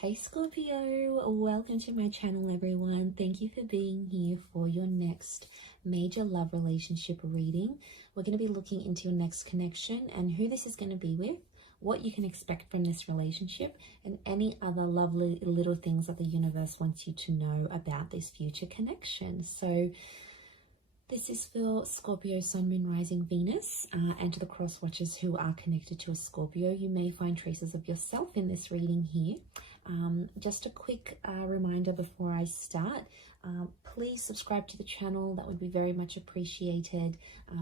Hey Scorpio, welcome to my channel everyone. Thank you for being here for your next major love relationship reading. We're going to be looking into your next connection and who this is going to be with, what you can expect from this relationship, and any other lovely little things that the universe wants you to know about this future connection. So this is for Scorpio, Sun, Moon, Rising, Venus, and to the cross watchers who are connected to a Scorpio. You may find traces of yourself in this reading here. Just a quick reminder before I start, please subscribe to the channel. That would be very much appreciated.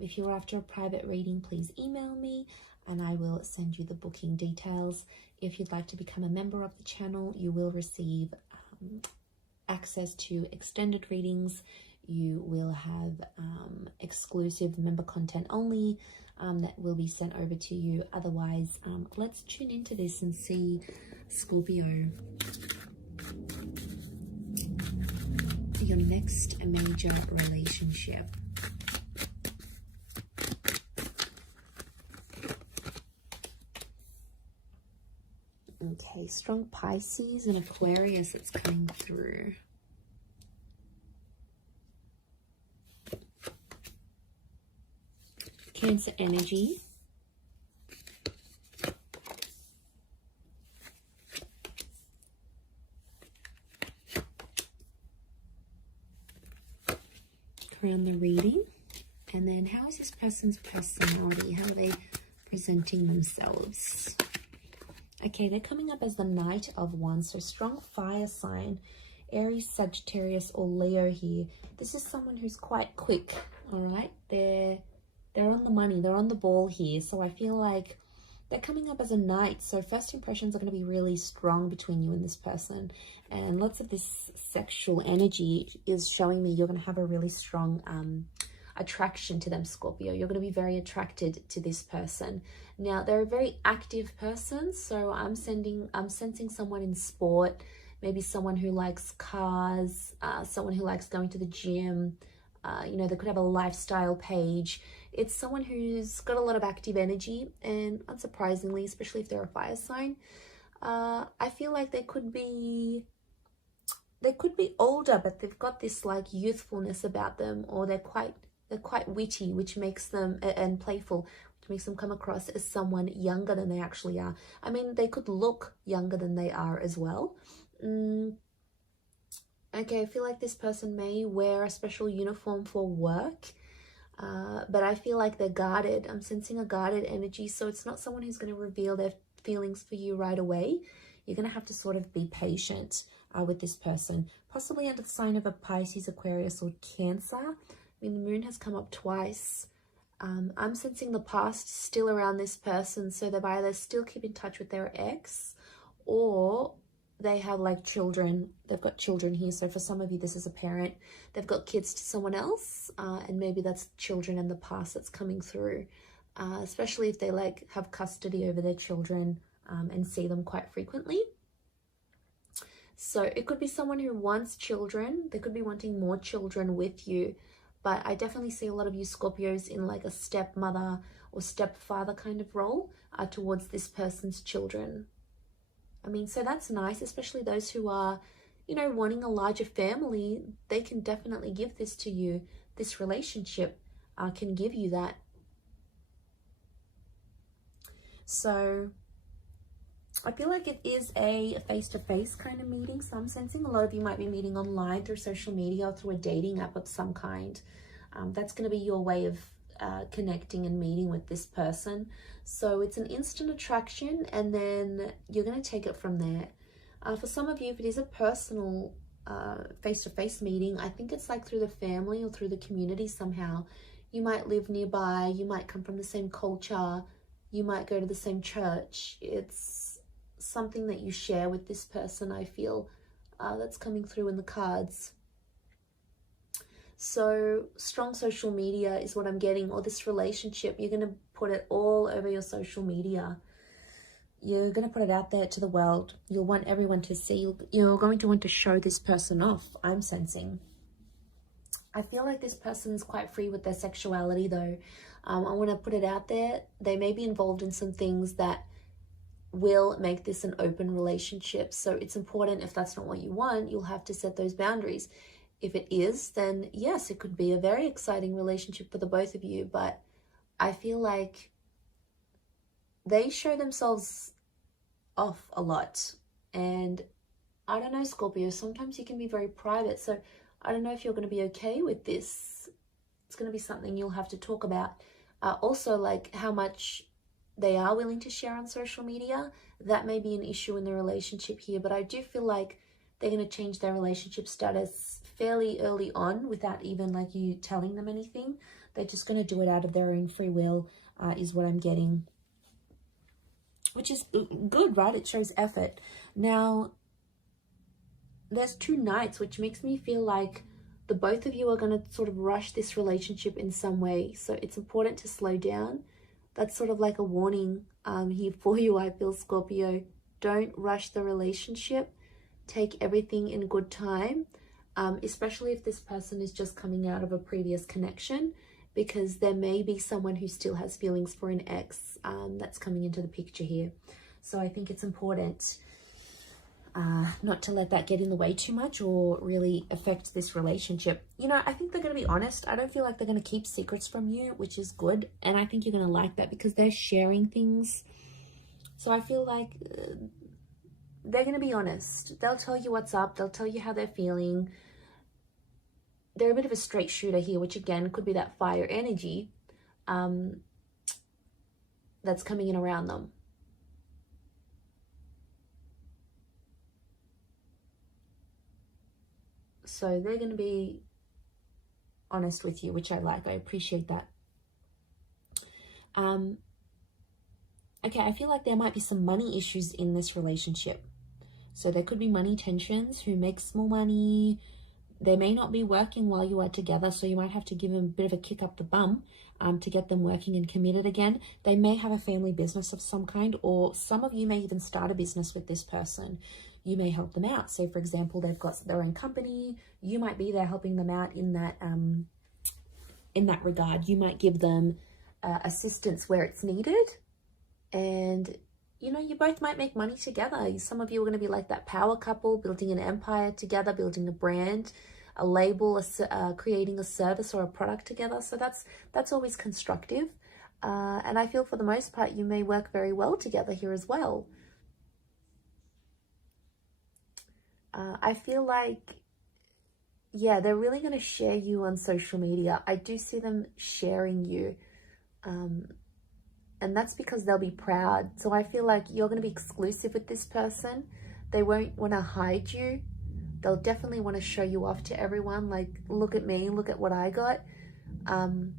If you're after a private reading, please email me and I will send you the booking details. If you'd like to become a member of the channel, you will receive access to extended readings. You will have exclusive member content only that will be sent over to you. Otherwise, let's tune into this and see Scorpio, your next major relationship. Okay, strong Pisces and Aquarius that's coming through. Cancer energy. Around the reading. And then how is this person's personality? How are they presenting themselves? Okay, they're coming up as the Knight of Wands. So strong fire sign. Aries, Sagittarius, or Leo here. This is someone who's quite quick, all right? They're on the money, they're on the ball here. So I feel like they're coming up as a knight. So first impressions are going to be really strong between you and this person. And lots of this sexual energy is showing me you're going to have a really strong attraction to them, Scorpio. You're going to be very attracted to this person. Now, they're a very active person. So I'm sensing someone in sport, maybe someone who likes cars, someone who likes going to the gym. You know, they could have a lifestyle page. It's someone who's got a lot of active energy, and unsurprisingly, especially if they're a fire sign, I feel like they could be older, but they've got this like youthfulness about them, or they're quite witty, which makes them, and playful, which makes them come across as someone younger than they actually are. I mean, they could look younger than they are as well. Okay, I feel like this person may wear a special uniform for work, but I feel like they're guarded. I'm sensing a guarded energy, so it's not someone who's going to reveal their feelings for you right away. You're going to have to sort of be patient with this person, possibly under the sign of a Pisces, Aquarius, or Cancer. I mean, the moon has come up twice. I'm sensing the past still around this person, so they've either still keep in touch with their ex, or they have like children. They've got children here. So for some of you, this is a parent. They've got kids to someone else, and maybe that's children in the past that's coming through, especially if they like have custody over their children and see them quite frequently. So it could be someone who wants children. They could be wanting more children with you, but I definitely see a lot of you Scorpios in like a stepmother or stepfather kind of role towards this person's children. I mean, so that's nice, especially those who are, you know, wanting a larger family. They can definitely give this to you. This relationship can give you that. So I feel like it is a face-to-face kind of meeting. So I'm sensing a lot of you might be meeting online through social media or through a dating app of some kind. That's going to be your way of connecting and meeting with this person. So it's an instant attraction, and then you're going to take it from there. For some of you, if it is a personal face-to-face meeting, I think it's like through the family or through the community somehow. You might live nearby, you might come from the same culture, you might go to the same church. It's something that you share with this person, I feel, that's coming through in the cards. So strong social media is what I'm getting, or this relationship, you're going to put it all over your social media. You're going to put it out there to the world. You'll want everyone to see. You're going to want to show this person off, I'm sensing. I feel like this person's quite free with their sexuality though. I want to put it out there. They may be involved in some things that will make this an open relationship. So it's important, if that's not what you want, you'll have to set those boundaries. If it is, then yes, it could be a very exciting relationship for the both of you. But I feel like they show themselves off a lot. And I don't know, Scorpio, sometimes you can be very private. So I don't know if you're going to be okay with this. It's going to be something you'll have to talk about. Also, like how much they are willing to share on social media. That may be an issue in the relationship here. But I do feel like they're going to change their relationship status fairly early on without even like you telling them anything. They're just going to do it out of their own free will, is what I'm getting. Which is good, right? It shows effort. Now, there's 2 knights, which makes me feel like the both of you are going to sort of rush this relationship in some way. So it's important to slow down. That's sort of like a warning here for you, I feel, Scorpio. Don't rush the relationship. Take everything in good time, especially if this person is just coming out of a previous connection, because there may be someone who still has feelings for an ex that's coming into the picture here. So I think it's important not to let that get in the way too much or really affect this relationship. You know, I think they're going to be honest. I don't feel like they're going to keep secrets from you, which is good. And I think you're going to like that because they're sharing things. So I feel like they're going to be honest. They'll tell you what's up. They'll tell you how they're feeling. They're a bit of a straight shooter here, which again could be that fire energy that's coming in around them. So they're going to be honest with you, which I like. I appreciate that. Okay, I feel like there might be some money issues in this relationship. So there could be money tensions. Who makes more money? They may not be working while you are together, so you might have to give them a bit of a kick up the bum to get them working and committed again. They may have a family business of some kind, or some of you may even start a business with this person. You may help them out. So, for example, they've got their own company. You might be there helping them out in that regard. You might give them assistance where it's needed, and you know, you both might make money together. Some of you are going to be like that power couple, building an empire together, building a brand, a label, creating a service or a product together. So that's always constructive. And I feel for the most part, you may work very well together here as well. I feel like, yeah, they're really going to share you on social media. I do see them sharing you. And that's because they'll be proud. So I feel like you're going to be exclusive with this person. They won't want to hide you. They'll definitely want to show you off to everyone. Like, look at me, look at what I got. And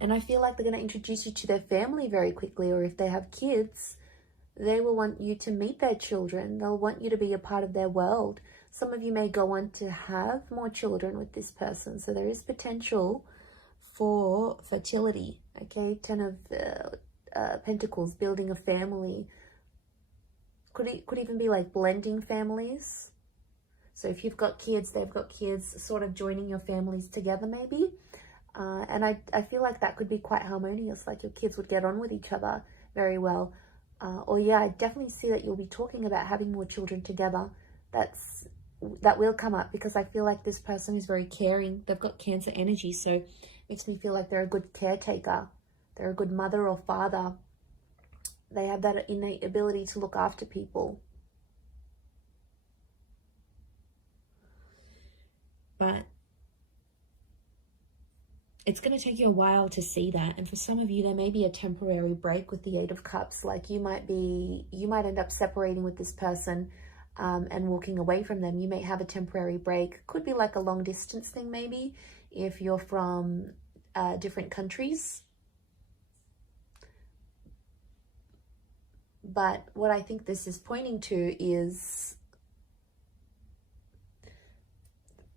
I feel like they're going to introduce you to their family very quickly. Or if they have kids, they will want you to meet their children. They'll want you to be a part of their world. Some of you may go on to have more children with this person. So there is potential for fertility. Okay, 10 of Pentacles, building a family. Could even be like blending families. So if you've got kids, they've got kids, sort of joining your families together maybe. And I feel like that could be quite harmonious, like your kids would get on with each other very well. Or yeah, I definitely see that you'll be talking about having more children together. That will come up because I feel like this person is very caring. They've got Cancer energy, so it makes me feel like they're a good caretaker. They're a good mother or father. They have that innate ability to look after people. But it's going to take you a while to see that. And for some of you, there may be a temporary break with the 8 of Cups. Like you might end up separating with this person and walking away from them. You may have a temporary break. Could be like a long distance thing maybe, if you're from different countries. But what I think this is pointing to is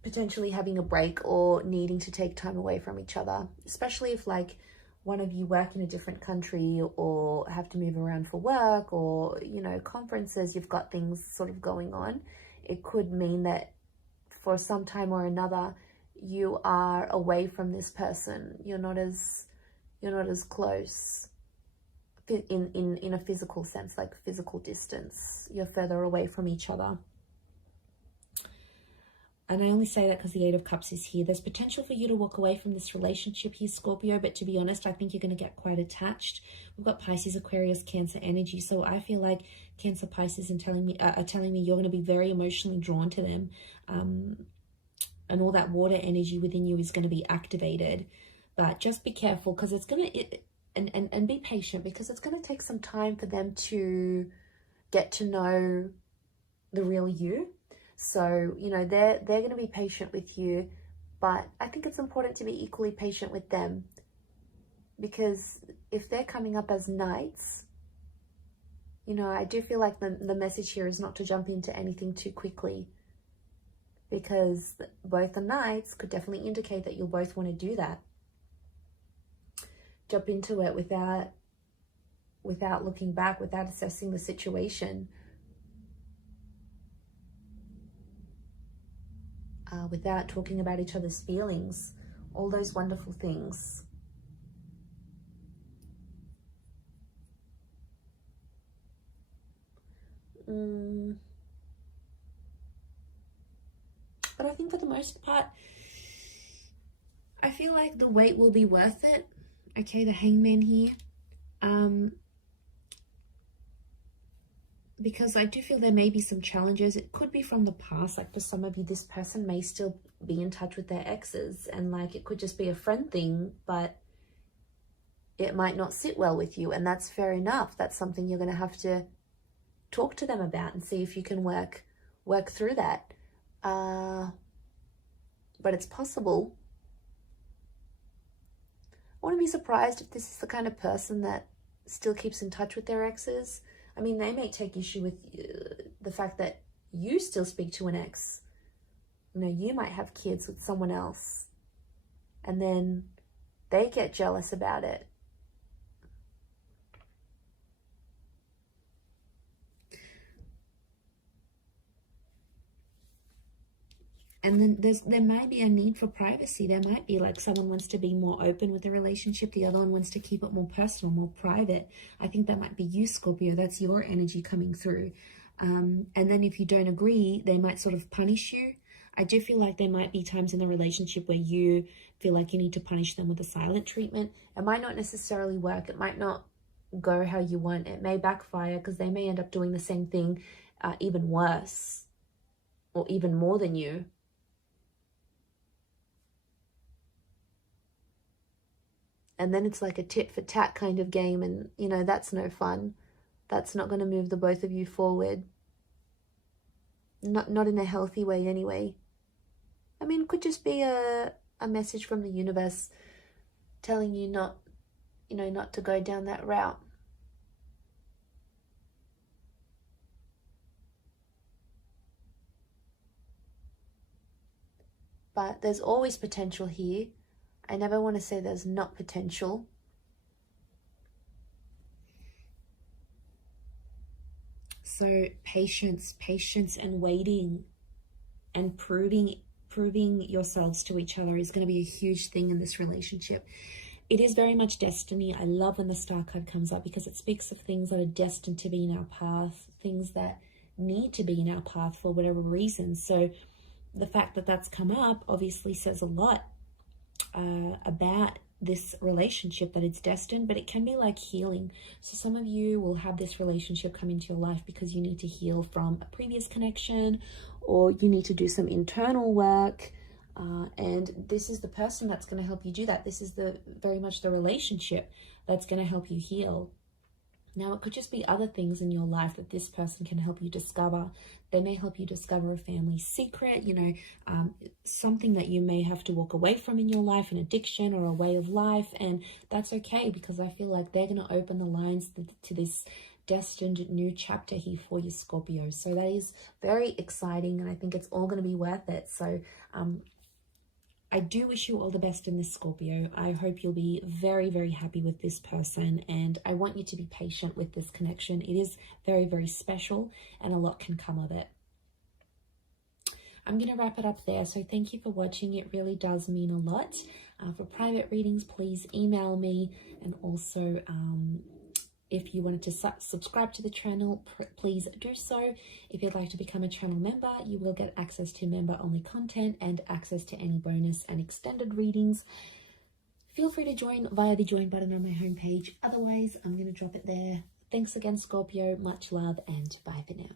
potentially having a break or needing to take time away from each other, especially if like one of you work in a different country or have to move around for work or, you know, conferences, you've got things sort of going on. It could mean that for some time or another, you are away from this person. You're not as close. in a physical sense, like physical distance. You're further away from each other. And I only say that because the Eight of Cups is here. There's potential for you to walk away from this relationship here, Scorpio, but to be honest, I think you're going to get quite attached. We've got Pisces, Aquarius, Cancer energy. So I feel like Cancer, Pisces are telling me you're going to be very emotionally drawn to them. And all that water energy within you is going to be activated. But just be careful, because it's going to... And be patient, because it's going to take some time for them to get to know the real you. So, you know, they're going to be patient with you, but I think it's important to be equally patient with them, because if they're coming up as knights, you know, I do feel like the message here is not to jump into anything too quickly, because both the knights could definitely indicate that you'll both want to do that. Jump into it without looking back, without assessing the situation. Without talking about each other's feelings, all those wonderful things. But I think for the most part, I feel like the wait will be worth it. Okay, the Hangman here. Because I do feel there may be some challenges. It could be from the past. Like for some of you, this person may still be in touch with their exes, and like it could just be a friend thing, but it might not sit well with you, and that's fair enough. That's something you're going to have to talk to them about and see if you can work through that. But it's possible. I wouldn't be surprised if this is the kind of person that still keeps in touch with their exes. I mean, they may take issue with the fact that you still speak to an ex. You know, you might have kids with someone else, and then they get jealous about it. And then there might be a need for privacy. There might be like someone wants to be more open with the relationship. The other one wants to keep it more personal, more private. I think that might be you, Scorpio. That's your energy coming through. And then if you don't agree, they might sort of punish you. I do feel like there might be times in the relationship where you feel like you need to punish them with a silent treatment. It might not necessarily work. It might not go how you want. It may backfire, because they may end up doing the same thing, even worse, or even more than you. And then it's like a tit for tat kind of game, and, you know, that's no fun. That's not going to move the both of you forward. Not in a healthy way anyway. I mean, it could just be a message from the universe telling you not to go down that route. But there's always potential here. I never want to say there's not potential. So patience and waiting and proving yourselves to each other is going to be a huge thing in this relationship. It is very much destiny. I love when the Star card comes up, because it speaks of things that are destined to be in our path, things that need to be in our path for whatever reason. So the fact that that's come up obviously says a lot about this relationship, that it's destined. But it can be like healing. So some of you will have this relationship come into your life because you need to heal from a previous connection, or you need to do some internal work, and this is the person that's going to help you do that. This is very much the relationship that's going to help you heal. Now, it could just be other things in your life that this person can help you discover. They may help you discover a family secret, something that you may have to walk away from in your life, an addiction or a way of life. And that's okay, because I feel like they're going to open the lines to this destined new chapter here for you, Scorpio. So that is very exciting, and I think it's all going to be worth it. So I do wish you all the best in this, Scorpio. I hope you'll be very, very happy with this person, and I want you to be patient with this connection. It is very, very special, and a lot can come of it. I'm going to wrap it up there. So thank you for watching. It really does mean a lot. For private readings, please email me, and also If you wanted to subscribe to the channel, please do so. If you'd like to become a channel member, you will get access to member-only content and access to any bonus and extended readings. Feel free to join via the join button on my homepage. Otherwise, I'm going to drop it there. Thanks again, Scorpio. Much love and bye for now.